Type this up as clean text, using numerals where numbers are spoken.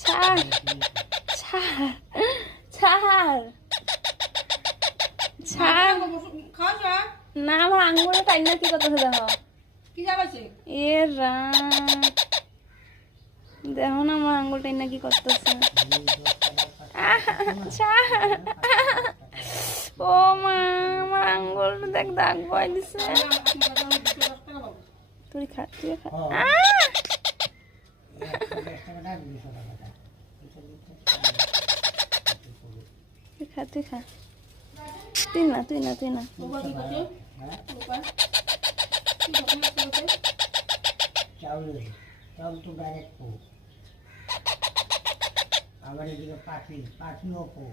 ছাড় ছাড় ছাড় ছাড় না আমার আঙ্গুলে টাইম না কি করতেছে দেখো কি যাবাছে এ রাম দেখো না আমার আঙ্গুল টাইম না কি করতেছে ছাড় ও মা আমার আঙ্গুল দেখ দাগ বয় দিছে তুই খা তুই খা তুই খা তুই খা তুই না তুই না তুই না চাউল তো ডাইরেক্ট পো আবার এদিকে পাখিও পো